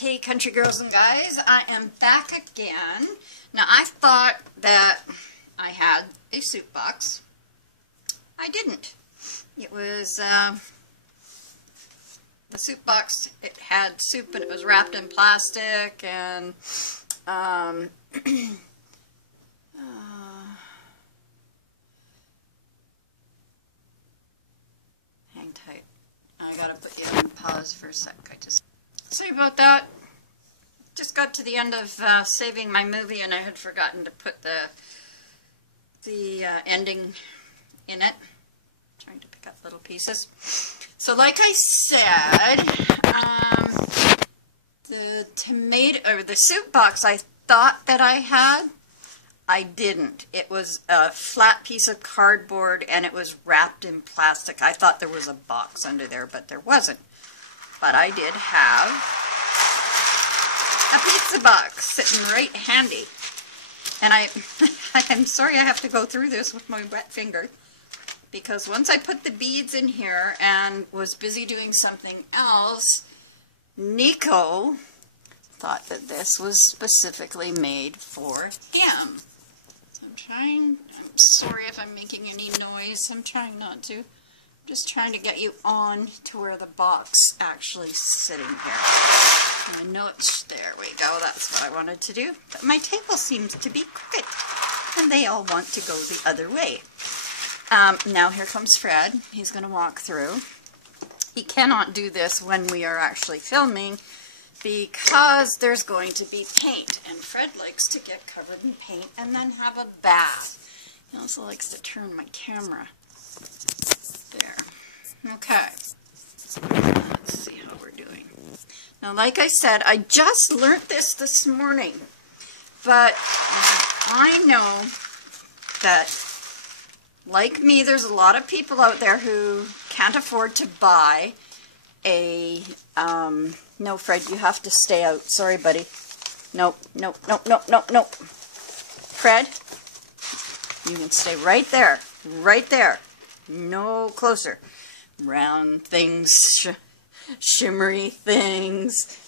Hey country girls and guys, I am back again. Now I thought that I had a soup box. I didn't. It was the soup box, it had soup but it was wrapped in plastic and hang tight. I gotta put you on pause for a sec. Sorry about that. Just got to the end of saving my movie and I had forgotten to put the ending in it. Trying to pick up little pieces. So like I said, the soup box I thought that I had, I didn't. It was a flat piece of cardboard and it was wrapped in plastic. I thought there was a box under there, but there wasn't. But I did have a pizza box sitting right handy. And I'm sorry I have to go through this with my wet finger, because once I put the beads in here and was busy doing something else, Nico thought that this was specifically made for him. So I'm sorry if I'm making any noise. I'm trying not to. Just trying to get you on to where the box actually is sitting here. And I know it's, there we go, that's what I wanted to do. But my table seems to be crooked, and they all want to go the other way. Now here comes Fred. He's going to walk through. He cannot do this when we are actually filming because there's going to be paint, and Fred likes to get covered in paint and then have a bath. He also likes to turn my camera. There. Okay. Let's see how we're doing. Now, like I said, I just learned this morning, but I know that, like me, there's a lot of people out there who can't afford to buy a, no, Fred, you have to stay out. Sorry, buddy. Nope, nope, nope, nope, nope, nope. Fred, you can stay right there, right there. No closer. Round things, shimmery things.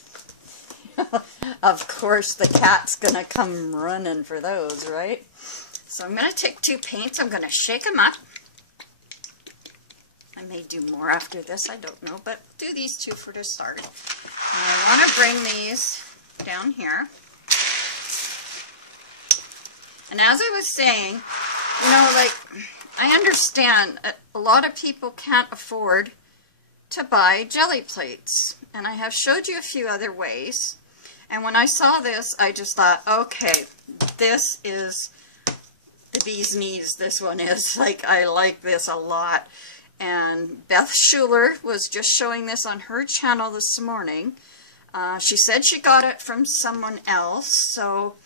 Of course, the cat's going to come running for those, right? So I'm going to take two paints. I'm going to shake them up. I may do more after this. I don't know. But do these two for the start. And I want to bring these down here. And as I was saying, you know, like, I understand a lot of people can't afford to buy jelly plates. And I have showed you a few other ways. And when I saw this, I just thought, okay, this is the bee's knees. This one is. Like, I like this a lot. And Beth Schuler was just showing this on her channel this morning. She said she got it from someone else, so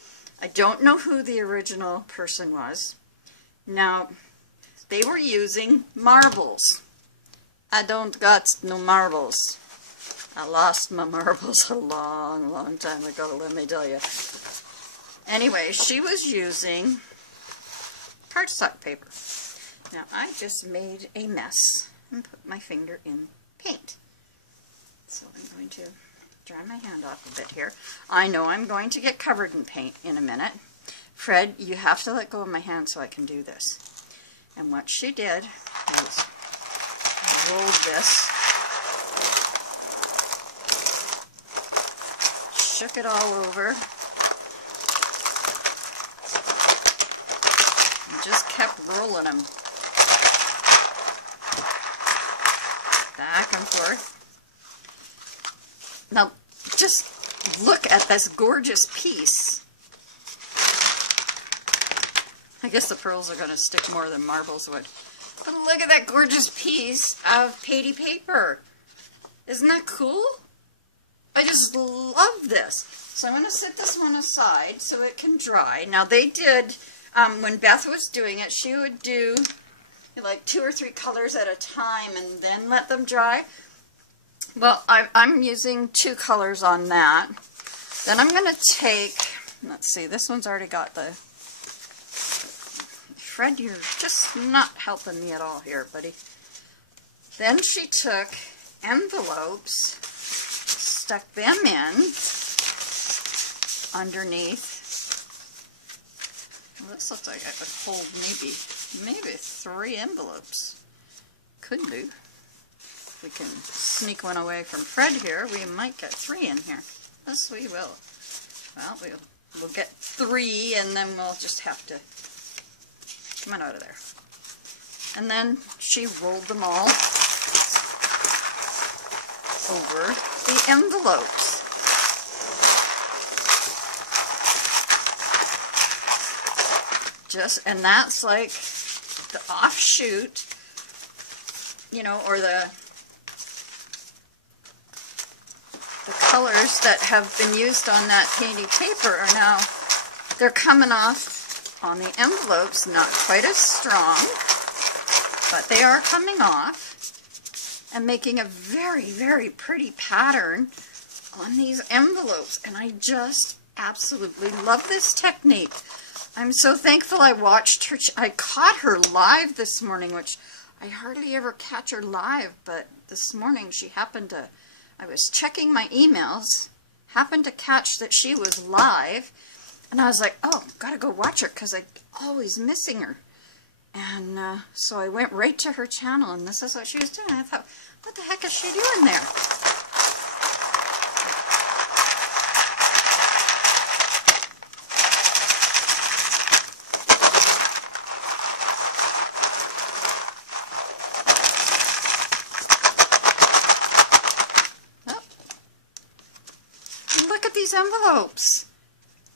I don't know who the original person was. Now, they were using marbles. I don't got no marbles. I lost my marbles a long, long time ago, let me tell you. Anyway, she was using cardstock paper. Now, I just made a mess and put my finger in paint. So I'm going to dry my hand off a bit here. I know I'm going to get covered in paint in a minute. Fred, you have to let go of my hand so I can do this. And what she did was rolled this, shook it all over, and just kept rolling them back and forth. Now, just look at this gorgeous piece. I guess the pearls are going to stick more than marbles would. But look at that gorgeous piece of patey paper. Isn't that cool? I just love this. So I'm going to set this one aside so it can dry. Now they did, when Beth was doing it, she would do like 2 or 3 colors at a time and then let them dry. Well, I'm using 2 colors on that. Then I'm going to take, let's see, this one's already got the, Fred, you're just not helping me at all here, buddy. Then she took envelopes, stuck them in, underneath. Well, this looks like it would hold maybe 3 envelopes. Could do. If we can sneak one away from Fred here, we might get 3 in here. Yes, we will. Well, we'll get 3, and then we'll just have to come on out of there. And then she rolled them all over the envelopes. And that's like the offshoot, you know, or the colors that have been used on that painty paper are now, they're coming off on the envelopes, not quite as strong, but they are coming off and making a very, very pretty pattern on these envelopes. And I just absolutely love this technique. I'm so thankful I watched her. I caught her live this morning, which I hardly ever catch her live, but this morning she happened to, I was checking my emails, happened to catch that she was live, and I was like, oh, gotta go watch her, because I'm always missing her. And so I went right to her channel, and this is what she was doing. I thought, what the heck is she doing there? Envelopes.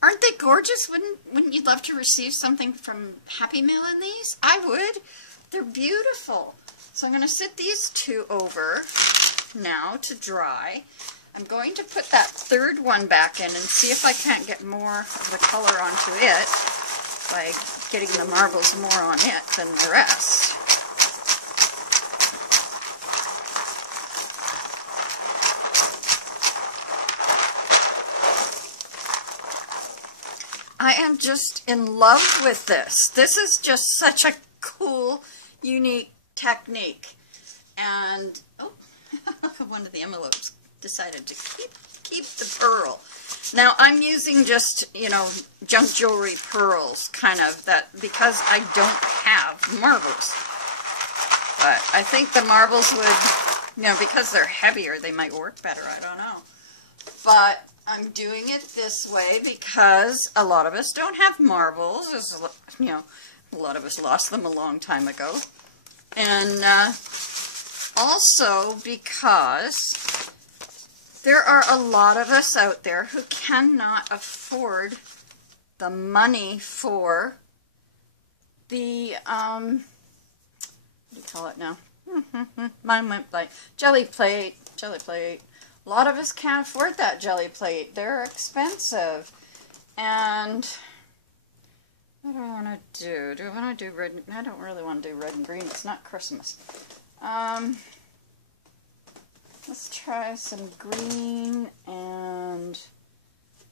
Aren't they gorgeous? Wouldn't you love to receive something from Happy Mail in these? I would. They're beautiful. So I'm going to sit these 2 over now to dry. I'm going to put that 3rd one back in and see if I can't get more of the color onto it by getting the marbles more on it than the rest. I am just in love with this. This is just such a cool, unique technique. And, oh, one of the envelopes decided to keep the pearl. Now, I'm using just, you know, junk jewelry pearls, kind of, that because I don't have marbles. But I think the marbles would, you know, because they're heavier, they might work better. I don't know. But I'm doing it this way because a lot of us don't have marbles. As you know, a lot of us lost them a long time ago. And also because there are a lot of us out there who cannot afford the money for the, what do you call it now? Mine went like jelly plate. A lot of us can't afford that jelly plate. They're expensive. And what do I want to do? Do I want to do red? I don't really want to do red and green. It's not Christmas. Let's try some green and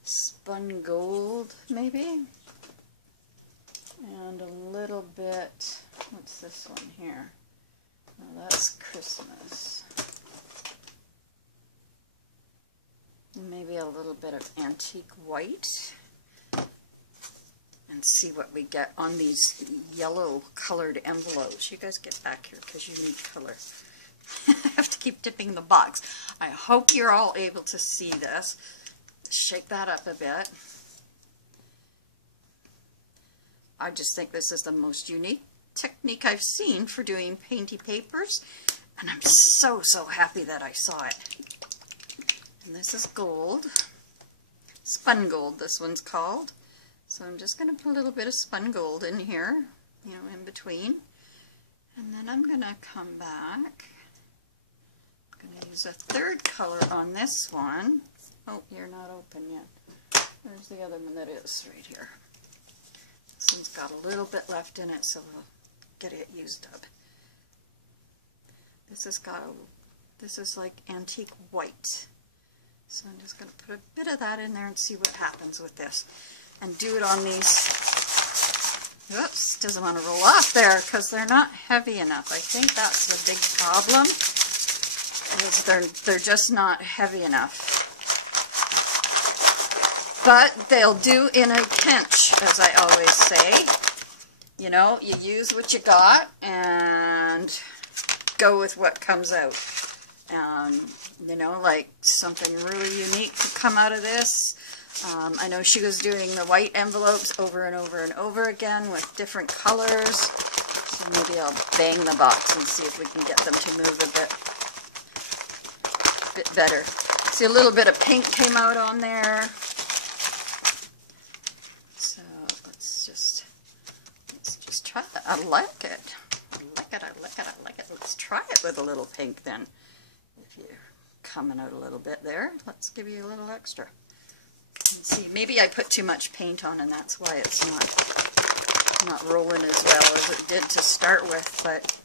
spun gold, maybe. And a little bit, what's this one here? Oh, that's Christmas. Maybe a little bit of antique white, and see what we get on these yellow colored envelopes. You guys get back here because you need color. I have to keep dipping the box. I hope you're all able to see this. Shake that up a bit. I just think this is the most unique technique I've seen for doing painty papers, and I'm so happy that I saw it. And this is gold, spun gold this one's called. So I'm just going to put a little bit of spun gold in here, you know, in between. And then I'm going to come back. I'm going to use a 3rd color on this one. Oh, you're not open yet. There's the other one that is right here. This one's got a little bit left in it, so we'll get it used up. This is like antique white. So I'm just going to put a bit of that in there and see what happens with this. And do it on these. Oops, doesn't want to roll off there because they're not heavy enough. I think that's the big problem, is they're just not heavy enough. but they'll do in a pinch, as I always say. You know, you use what you got and go with what comes out. You know, like something really unique to come out of this. I know she was doing the white envelopes over and over and over again with different colors. So maybe I'll bang the box and see if we can get them to move a bit better. See, a little bit of pink came out on there. So let's just try that. I like it. I like it. I like it. I like it. Let's try it with a little pink then. If you're coming out a little bit there, let's give you a little extra. Let's see, maybe I put too much paint on and that's why it's not rolling as well as it did to start with, but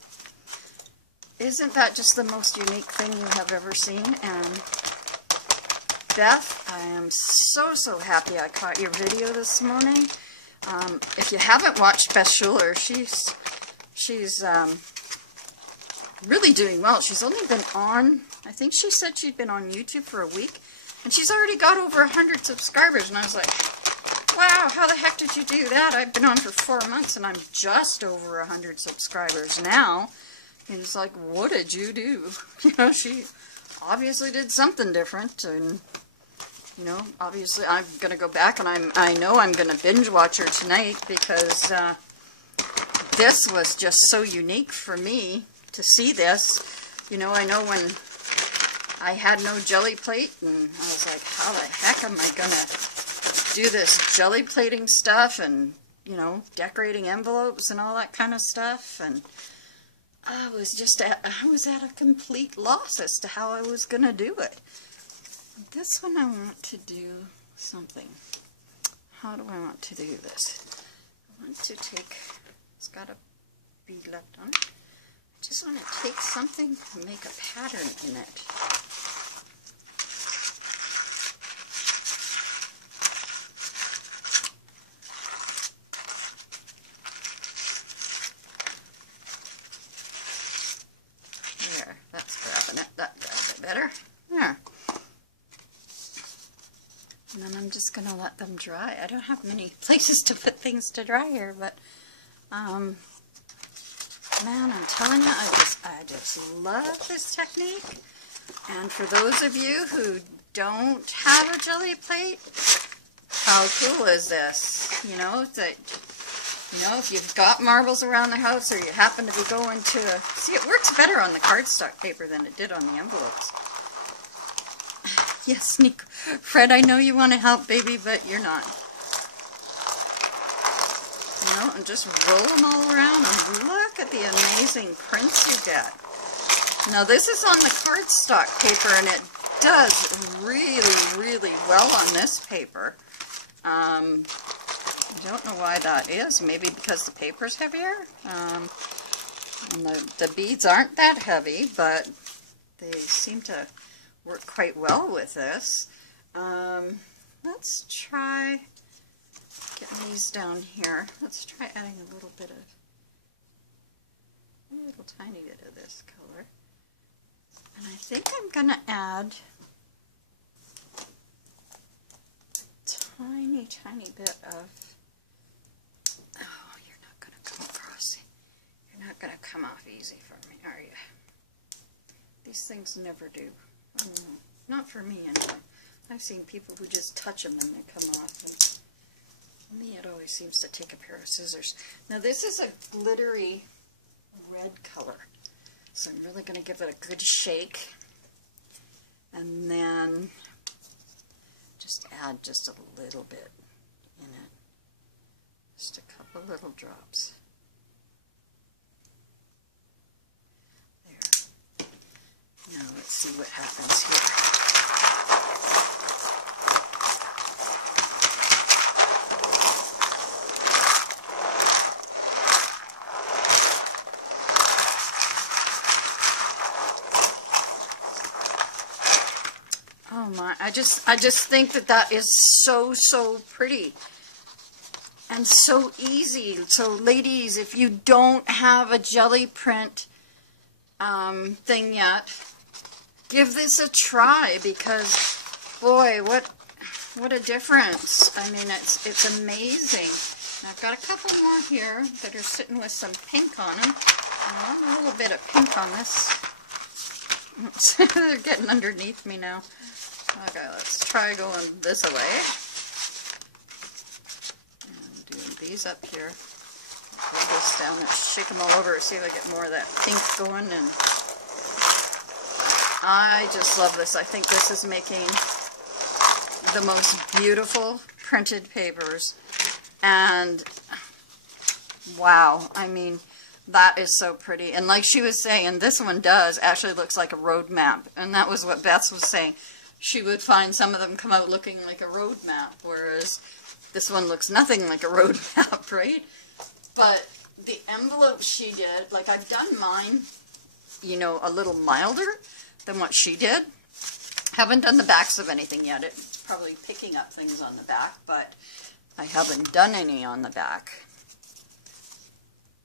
isn't that just the most unique thing you have ever seen? And Beth, I am so happy I caught your video this morning. If you haven't watched Beth Schuler, she's really doing well. She's only been on, I think she said she'd been on YouTube for a week, and she's already got over 100 subscribers, and I was like, wow, how the heck did you do that? I've been on for 4 months, and I'm just over 100 subscribers now. And it's like, what did you do? You know, she obviously did something different, and, you know, obviously I'm going to go back, and I know I'm going to binge watch her tonight, because this was just so unique for me to see this. You know, I know when I had no jelly plate, and I was like, how the heck am I going to do this jelly plating stuff and, you know, decorating envelopes and all that kind of stuff, and I was at a complete loss as to how I was going to do it. This one I want to do something. How do I want to do this? I want to take, it's got a bead left on it. I just want to take something and make a pattern in it. There, that's grabbing it. That grabs it better. There. And then I'm just going to let them dry. I don't have many places to put things to dry here, but man, I'm telling you, I just love this technique. And for those of you who don't have a jelly plate, how cool is this? You know, that, you know, if you've got marbles around the house, or you happen to be going to see, it works better on the cardstock paper than it did on the envelopes. Yes, Nico. Fred, I know you want to help, baby, but you're not. You know, and just roll them all around, and look at the amazing prints you get. Now, this is on the cardstock paper, and it does really well on this paper. I don't know why that is. Maybe because the paper's heavier. And the beads aren't that heavy, but they seem to work quite well with this. Let's try getting these down here. Let's try adding a little tiny bit of this color. And I think I'm going to add a tiny bit of, oh, you're not going to come across, you're not going to come off easy for me, are you? These things never do. Not for me anyway. I've seen people who just touch them and they come off. And for me, it always seems to take a pair of scissors. Now this is a glittery red color, so I'm really going to give it a good shake, and then just add just a little bit in it, just a couple little drops. Now let's see what happens here. Oh my, I just think that is so pretty and so easy. So ladies, if you don't have a jelly print thing yet, give this a try, because boy, what What a difference. I mean, it's amazing. And I've got a couple more here that are sitting with some pink on them. I want a little bit of pink on this. They're getting underneath me now. Okay, let's try going this way. And doing these up here. Put this down and shake them all over, see if I get more of that pink going. And I just love this. I think this is making the most beautiful printed papers. And wow, I mean, that is so pretty. And like she was saying, this one does actually looks like a road map. And that was what Beth was saying. She would find some of them come out looking like a road map, whereas this one looks nothing like a road map, right? But the envelope she did, like I've done mine, you know, a little milder than what she did. Haven't done the backs of anything yet. It's probably picking up things on the back, but I haven't done any on the back.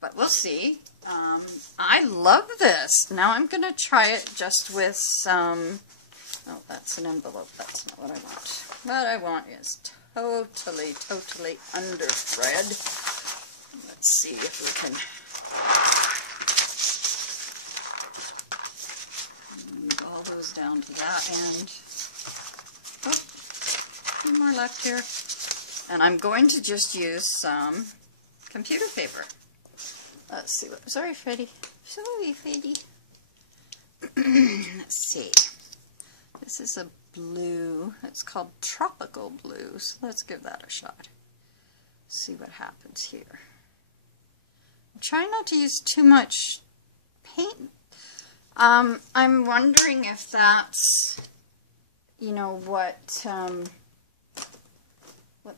But we'll see. I love this. Now I'm going to try it just with some... Oh, that's an envelope. That's not what I want. What I want is totally underthread. Let's see if we can move all those down to that end. Oh, a few more left here. And I'm going to just use some computer paper. Let's see what... Sorry, Freddie. Sorry, Freddie. Let's see. This is a blue. It's called Tropical Blue. So let's give that a shot. See what happens here. I'm trying not to use too much paint. I'm wondering if that's, you know, what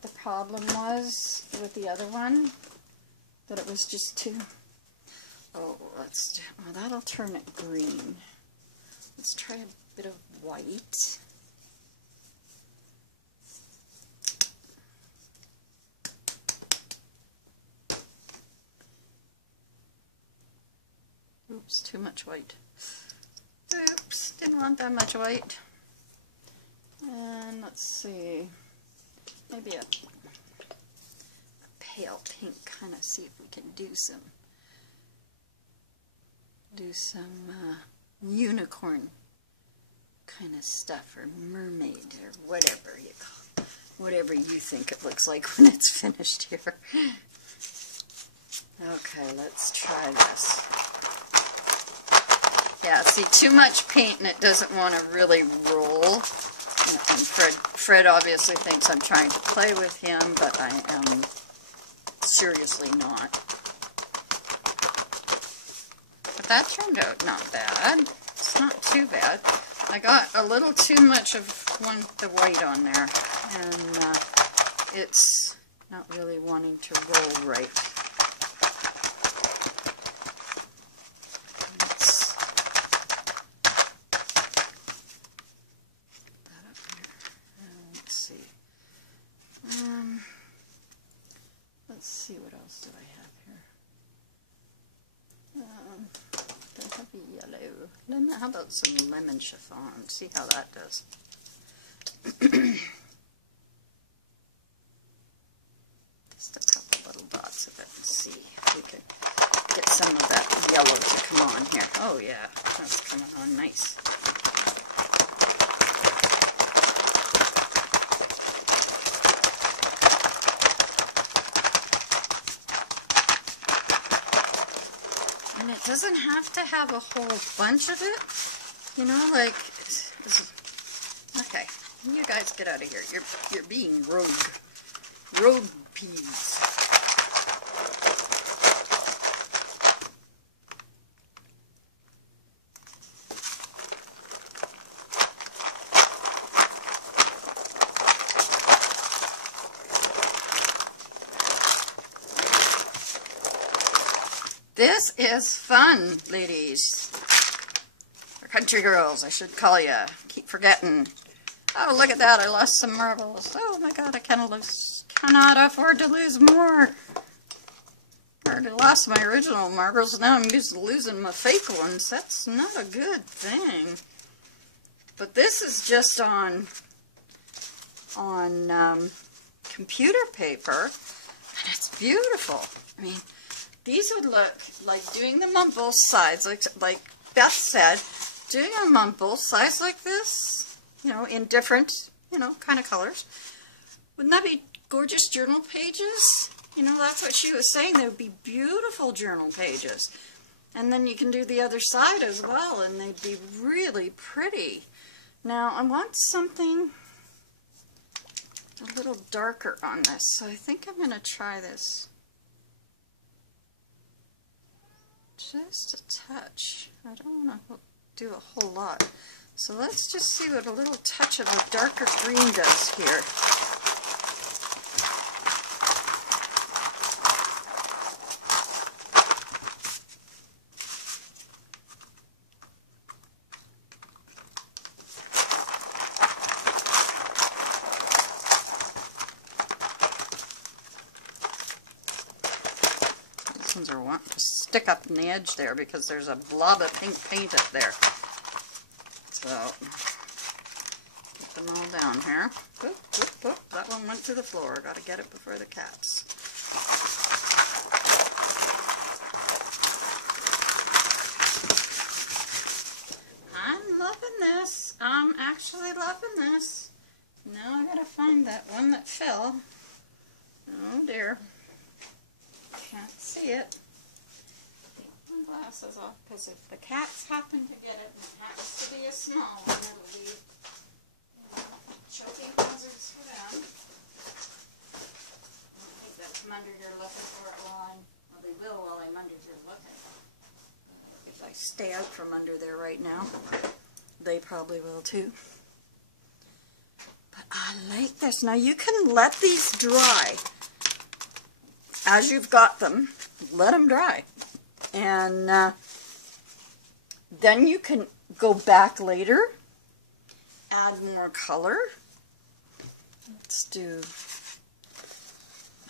the problem was with the other one. That it was just too... Oh, let's do... Oh, that'll turn it green. Let's try a bit of white. Oops, too much white. Oops, didn't want that much white. And let's see, maybe a pale pink, kind of see if we can do some unicorn kind of stuff, or mermaid, or whatever you call, whatever you think it looks like when it's finished here. Okay, let's try this. Yeah, see, too much paint and it doesn't want to really roll. And Fred obviously thinks I'm trying to play with him, but I am seriously not. But that turned out not bad. It's not too bad. I got a little too much of the white on there, and it's not really wanting to roll right. Let's see, what else do I have here? Don't have a yellow. Lemon, how about some lemon chiffon? See how that does. Just a couple little dots of it and see if we can get some of that yellow to come on here. Oh yeah, that's coming on nice. And it doesn't have to have a whole bunch of it, you know, like, okay, you guys get out of here, you're being rogue peas. This is fun, ladies. Or country girls, I should call you. Keep forgetting. Oh, look at that. I lost some marbles. Oh my god, I cannot afford to lose more. I already lost my original marbles. Now I'm used to losing my fake ones. That's not a good thing. But this is just on on computer paper, and it's beautiful. I mean, these would look like doing them on both sides, like Beth said, doing them on both sides like this, you know, in different, you know, kind of colors. Wouldn't that be gorgeous journal pages? You know, that's what she was saying. They would be beautiful journal pages. And then you can do the other side as well, and they'd be really pretty. Now, I want something a little darker on this, so I think I'm going to try this. Just a touch. I don't want to do a whole lot. So let's just see what a little touch of a darker green does here. These ones are wanting to stick up in the edge there because there's a blob of pink paint up there. So, get them all down here. Oop, oop, oop. That one went to the floor. Got to get it before the cats. I'm loving this. I'm actually loving this. Now I gotta find that one that fell. Oh dear. Can't see it. Take my glasses off, because if the cats happen to get it, and it happens to be a small one, it'll be, you know, choking hazards for them. I don't think they'll come under here looking for it while they will while I'm under here looking. If I stay out from under there right now, they probably will too. But I like this. Now you can let these dry. As you've got them, let them dry. And then you can go back later, add more color. Let's do,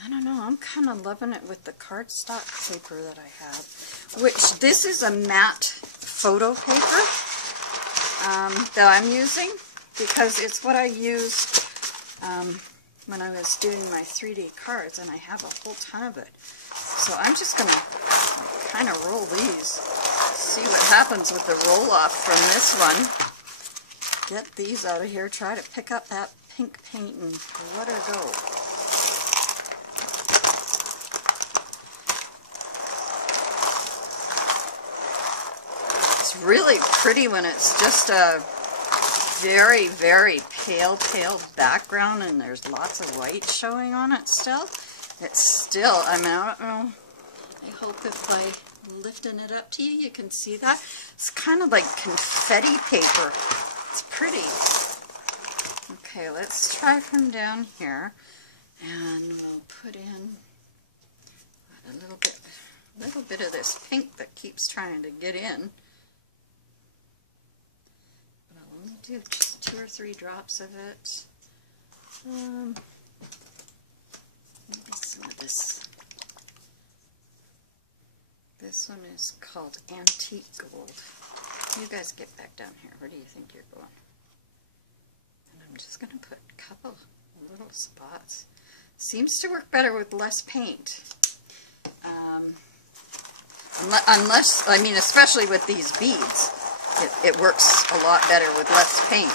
I don't know, I'm kind of loving it with the cardstock paper that I have, which this is a matte photo paper that I'm using, because it's what I used when I was doing my 3D cards, and I have a whole ton of it. So I'm just going to kind of roll these, see what happens with the roll off from this one. Get these out of here, try to pick up that pink paint and let her go. It's really pretty when it's just a very, very pale background and there's lots of white showing on it still. It's still, I mean, I don't know, I hope if by lifting it up to you, you can see that. It's kind of like confetti paper. It's pretty. Okay, let's try from down here, and we'll put in a little bit of this pink that keeps trying to get in. Do just 2 or 3 drops of it. Maybe some of this. This one is called Antique Gold. You guys get back down here. Where do you think you're going? And I'm just going to put a couple little spots. Seems to work better with less paint. Unless, I mean, especially with these beads. It works a lot better with less paint.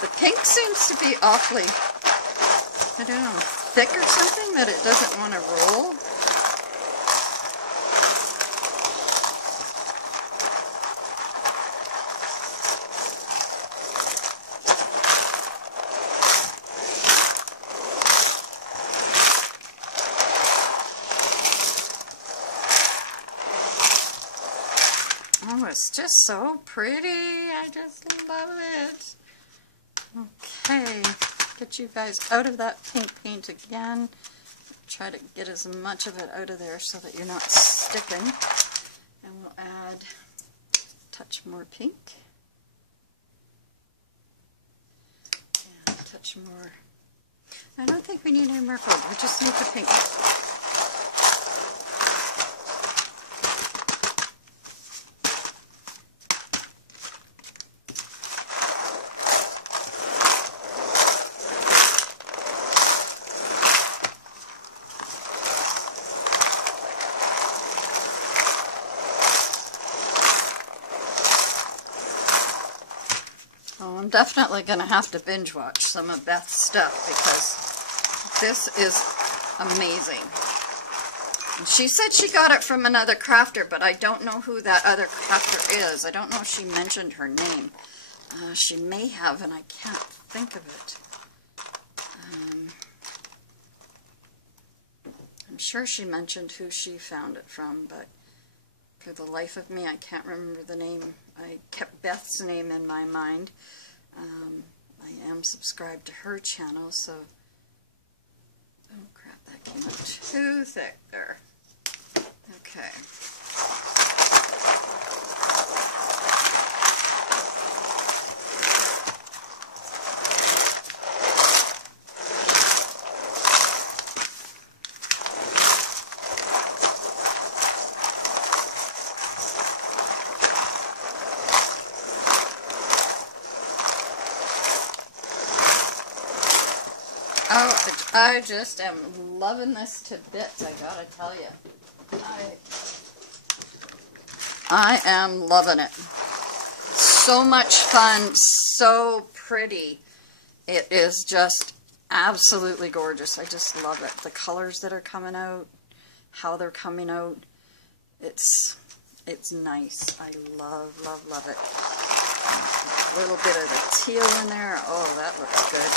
The pink seems to be awfully, I don't know, thick or something, that it doesn't want to roll. Oh, it's just so pretty. I just love it. Okay, get you guys out of that pink paint again. Try to get as much of it out of there so that you're not sticking. And we'll add a touch more pink. And a touch more. I don't think we need any more gold. We just need the pink. I'm definitely going to have to binge watch some of Beth's stuff because this is amazing. And she said she got it from another crafter, but I don't know who that other crafter is. I don't know if she mentioned her name. She may have, and I can't think of it. I'm sure she mentioned who she found it from, but for the life of me, I can't remember the name. I kept Beth's name in my mind. I am subscribed to her channel, so... Oh crap, that came out too thick there. Okay. Oh, I just am loving this to bits, I gotta tell you. I am loving it. So much fun, so pretty. It is just absolutely gorgeous. I just love it. The colors that are coming out, how they're coming out, it's nice. I love, love, love it. A little bit of the teal in there. Oh, that looks good.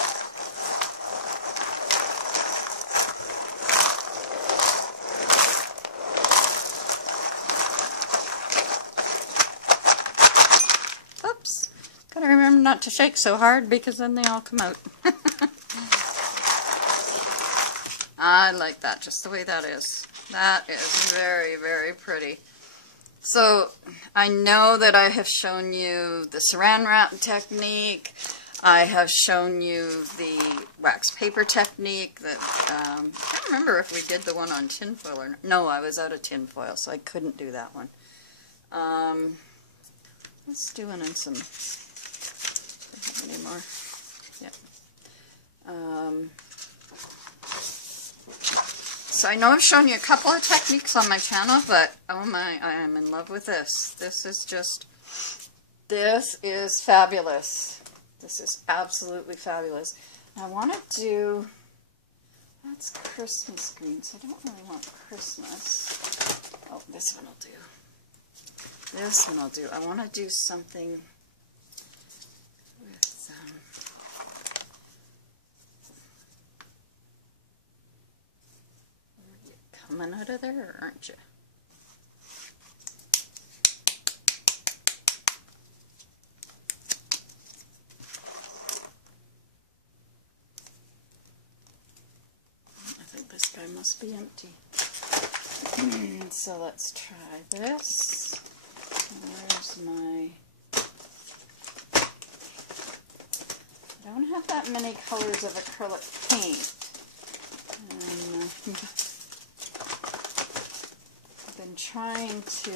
Gotta remember not to shake so hard because then they all come out. I like that, just the way that is. That is very, very pretty. So, I know that I have shown you the saran wrap technique. I have shown you the wax paper technique. That I can't remember if we did the one on tinfoil or not. No, I was out of tinfoil, so I couldn't do that one. Let's do one in some... anymore. Yep. So I know I've shown you a couple of techniques on my channel, but oh my, I am in love with this. This is fabulous. This is absolutely fabulous. I want to do, that's Christmas green, so I don't really want Christmas. Oh, this one will do. This one will do. I want to do something coming out of there, aren't you? I think this guy must be empty. So let's try this. Where's my... I don't have that many colors of acrylic paint. I've been trying to,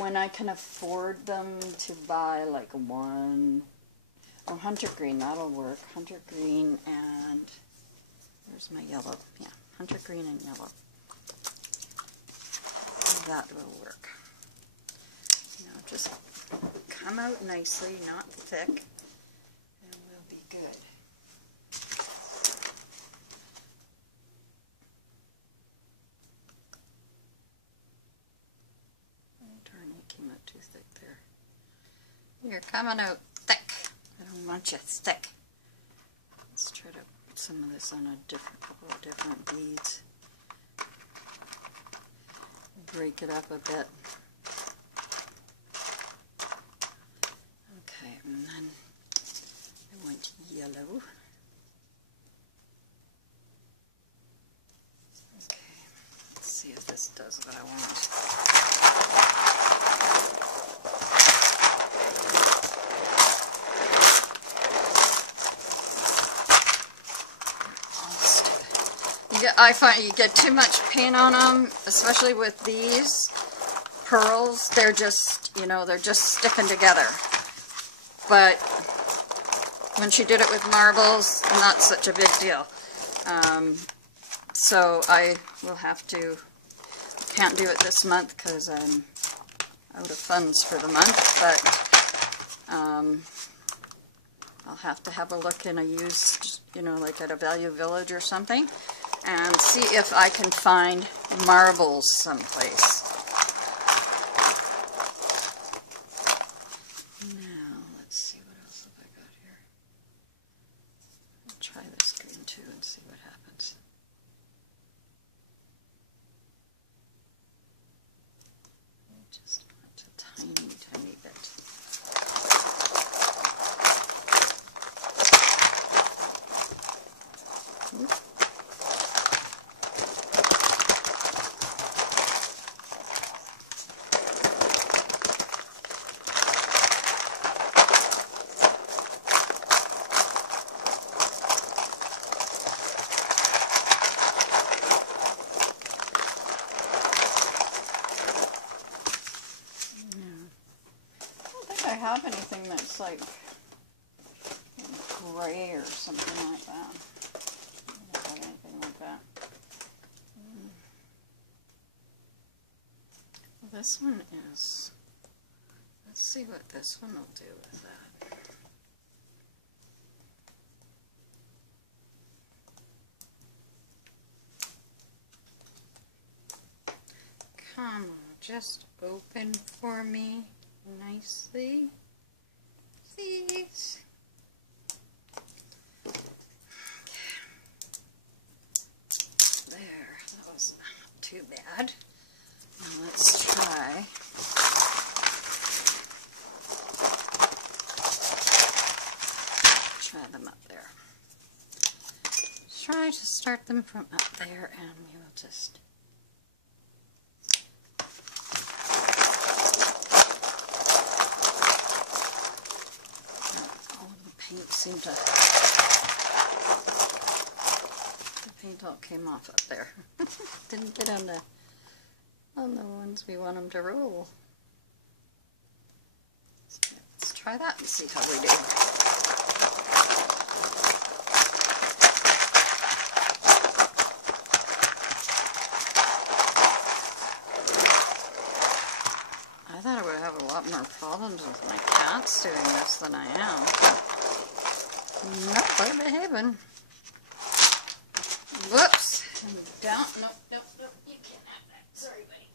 when I can afford them, to buy like one, oh, hunter green, that'll work. Hunter green and, where's my yellow? Yeah, hunter green and yellow. That will work. Now just come out nicely, not thick, and we'll be good. Came out too thick there. You're coming out thick. I don't want you thick. Let's try to put some of this on a couple of different beads. Break it up a bit. Okay, and then I want yellow. Okay, let's see if this does what I want. I find you get too much paint on them, especially with these pearls. They're just, you know, they're just sticking together. But when she did it with marbles, not such a big deal. So I will have to, can't do it this month because I'm out of funds for the month, but I'll have to have a look in a used, you know, like at a Value Village or something, and see if I can find marbles someplace. Now, let's see, what else have I got here? I'll try this green too and see what happens. I just want a tiny, tiny bit. Have anything that's like gray or something like that. I don't have anything like that. This one is, let's see what this one will do with that. Come on, just open for me nicely. Please. There, that was not too bad. Now let's try. Try them up there. Try to start them from up there, and we will just. Seem to, the paint all came off up there. Didn't get on the ones we want them to roll. Let's try that and see how we do. I thought I would have a lot more problems with my cats doing this than I am. Nope, they're behaving. Whoops. Down. Nope, nope, nope. You can't have that. Sorry, buddy.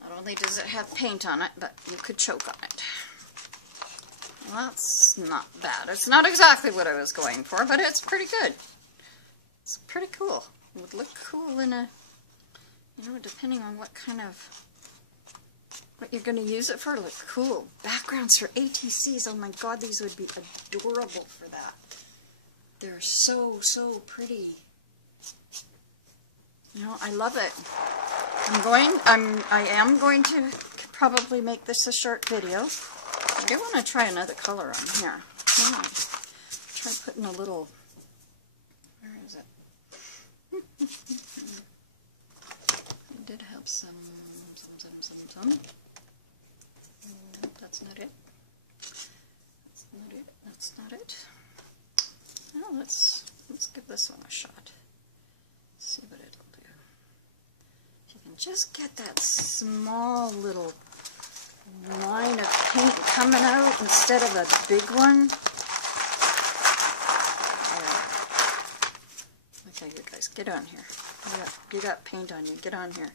Not only does it have paint on it, but you could choke on it. Well, that's not bad. It's not exactly what I was going for, but it's pretty good. It's pretty cool. It would look cool in a, you know, depending on what kind of, what you're going to use it for. Look cool. Backgrounds for ATCs. Oh my god, these would be adorable for that. They're so, so pretty. You know, I love it. I am going to probably make this a short video. I do want to try another color on here. Come on. Try putting a little, where is it? I did have some. Nope, that's not it. That's not it. That's not it. Well, let's give this one a shot. See what it'll do. If you can just get that small little line of paint coming out instead of a big one. Okay, you guys, get on here. You got paint on you. Get on here.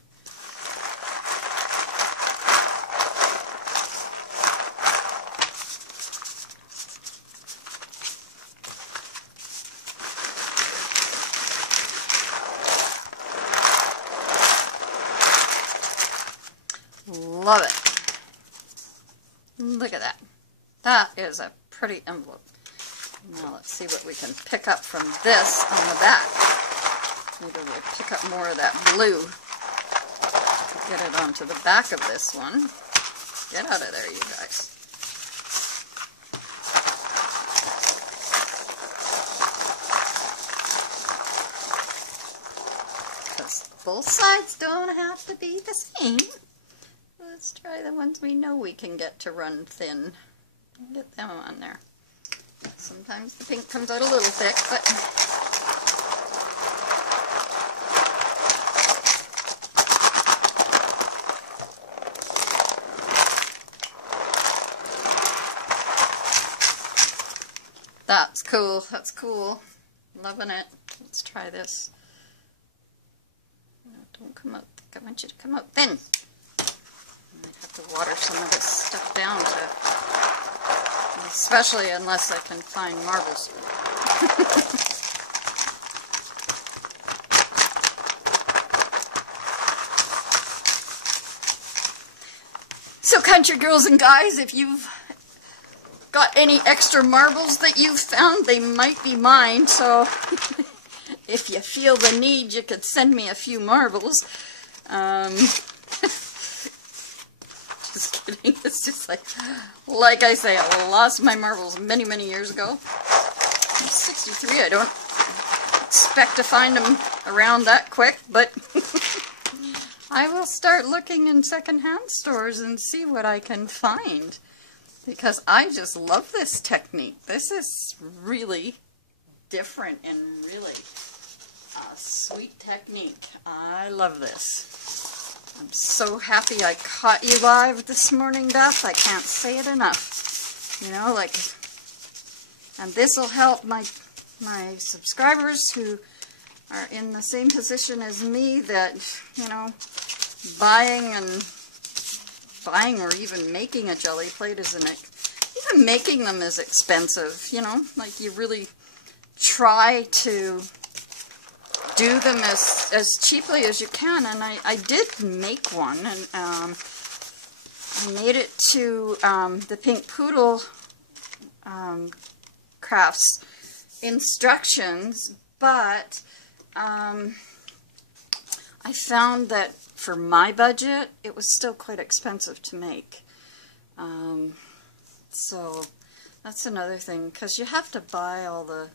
Love it. Look at that. That is a pretty envelope. Now let's see what we can pick up from this on the back. Maybe we'll pick up more of that blue. Get it onto the back of this one. Get out of there, you guys. Because both sides don't have to be the same. Let's try the ones we know we can get to run thin. Get them on there. Sometimes the paint comes out a little thick, but That's cool. That's cool. Loving it. Let's try this. No, don't come out thick. I want you to come out thin. I might have to water some of this stuff down to, especially unless I can find marbles. So country girls and guys, if you've got any extra marbles that you've found, they might be mine. So if you feel the need, you could send me a few marbles. Just kidding. It's just like I say, I lost my marbles many, many years ago. I'm 63. I don't expect to find them around that quick, but I will start looking in secondhand stores and see what I can find, because I just love this technique. This is really different and really a sweet technique. I love this. I'm so happy I caught you live this morning, Beth. I can't say it enough. You know, like, and this will help my subscribers who are in the same position as me, that, you know, buying or even making a jelly plate even making them is expensive, you know, like you really try to do them as cheaply as you can. And I did make one, and I made it to the Pink Poodle Crafts instructions, but I found that for my budget, it was still quite expensive to make. So that's another thing, because you have to buy all the,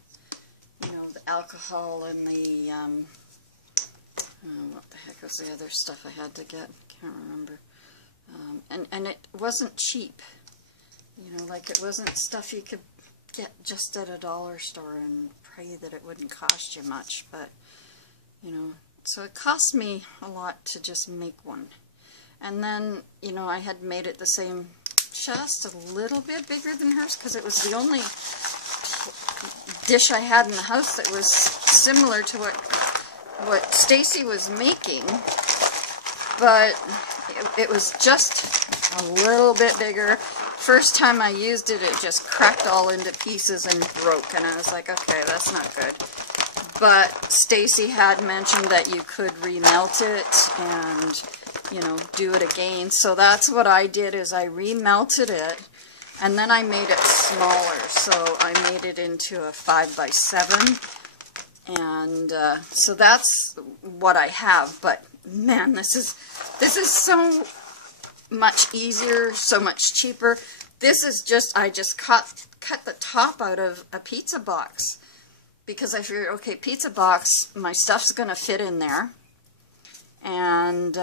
you know, the alcohol and the, what the heck was the other stuff I had to get? Can't remember. And it wasn't cheap. You know, like it wasn't stuff you could get just at a dollar store and pray that it wouldn't cost you much, but, you know, so it cost me a lot to just make one. And then, you know, I had made it the same, just a little bit bigger than hers, because it was the only dish I had in the house that was similar to what Stacy was making, but it was just a little bit bigger. First time I used it, it just cracked all into pieces and broke, and I was like, okay, that's not good. But Stacy had mentioned that you could remelt it and, you know, do it again. So that's what I did, is I remelted it, and then I made it smaller. So I made it into a 5x7, and so that's what I have. But man, this is so much easier, so much cheaper. This is just, I just cut the top out of a pizza box, because I figured, okay, pizza box, my stuff's going to fit in there, and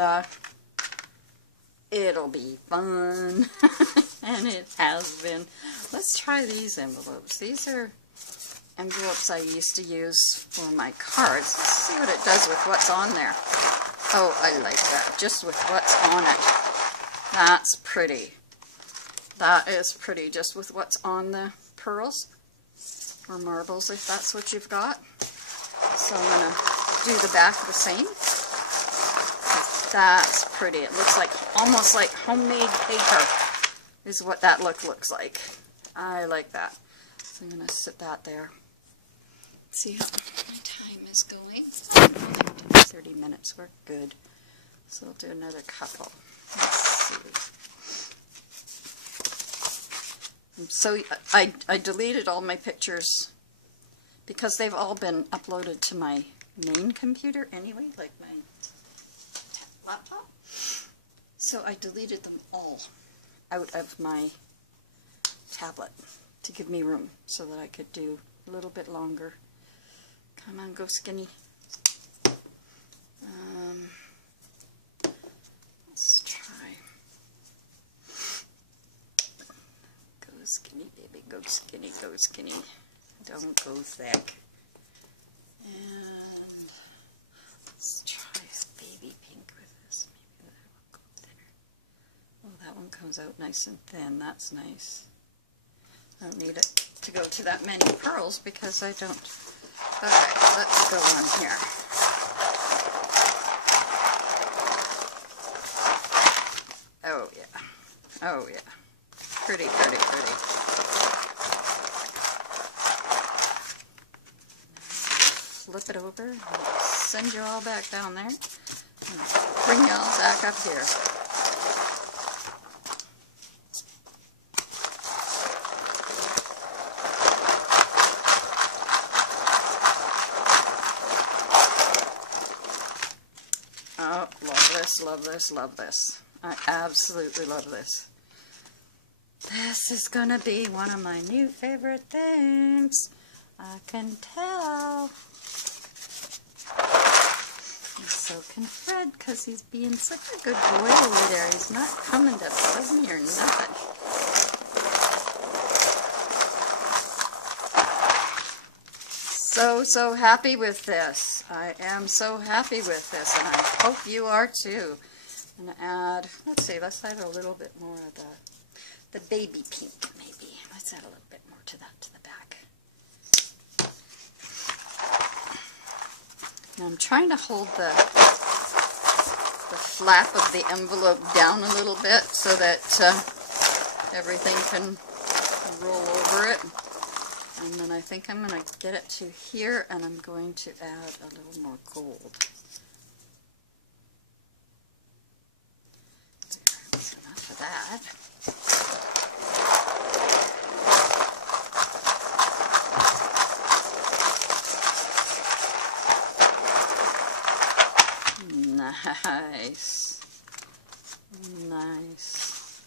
it'll be fun. And it has been. Let's try these envelopes. These are envelopes I used to use for my cards. Let's see what it does with what's on there. Oh, I like that, just with what's on it. That's pretty. That is pretty, just with what's on the pearls. Or marbles, if that's what you've got. So I'm going to do the back the same. That's pretty. It looks like, almost like homemade paper is what that looks like. I like that. So I'm going to sit that there. Let's see how my time is going. 30 minutes, we're good. So I'll do another couple. Let's see. So I deleted all my pictures because they've all been uploaded to my main computer anyway, like my laptop. So I deleted them all out of my tablet to give me room so that I could do a little bit longer. Come on, go skinny. Let's try. Go skinny, baby. Go skinny, go skinny. Don't go thick. And let's try a baby pink with this. Maybe that will go thinner. Oh, that one comes out nice and thin. That's nice. I don't need it to go to that many pearls because I don't. Alright, let's go on here. Oh yeah. Oh yeah. Pretty, pretty, pretty. Flip it over and send you all back down there. And bring you all back up here. Oh, love this, love this, love this. I absolutely love this. This is gonna be one of my new favorite things. I can tell. And so can Fred, because he's being such a good boy over there. He's not coming to buzz me or nothing. So happy with this. I am so happy with this, and I hope you are too. I'm going to add, let's add a little bit more of the baby pink, maybe. Let's add a little bit more to that, to the back. Now I'm trying to hold the flap of the envelope down a little bit so that everything can roll over it. And then I think I'm going to get it to here, and I'm going to add a little more gold. That's enough of that. Nice. Nice.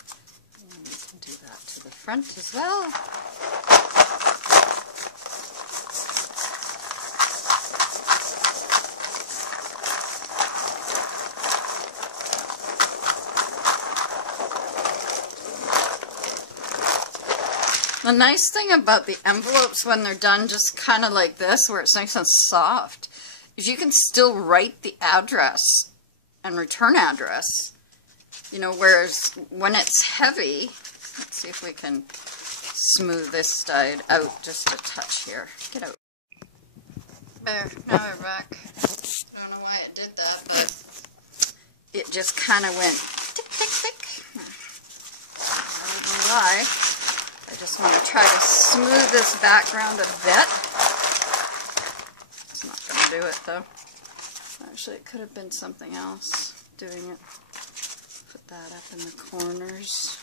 And we can do that to the front as well. The nice thing about the envelopes when they're done just kind of like this, where it's nice and soft, is you can still write the address and return address, you know, whereas when it's heavy, let's see if we can smooth this side out just a touch here. Get out. There, now we're back. I don't know why it did that, but it just kind of went tick, tick, tick. I don't know why. I just want to try to smooth this background a bit. It's not going to do it though. Actually, it could have been something else doing it. Put that up in the corners.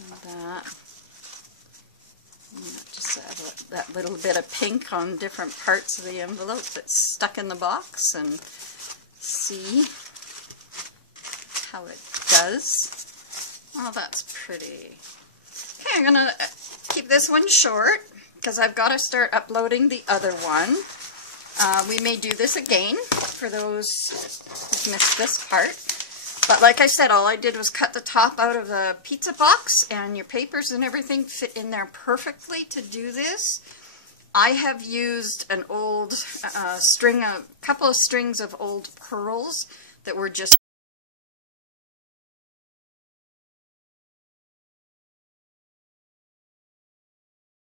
And that. And just add that little bit of pink on different parts of the envelope that's stuck in the box and see how it does. Oh, that's pretty. Okay, I'm going to keep this one short because I've got to start uploading the other one. We may do this again for those who missed this part. But like I said, all I did was cut the top out of the pizza box, and your papers and everything fit in there perfectly to do this. I have used an old couple of strings of old pearls that were just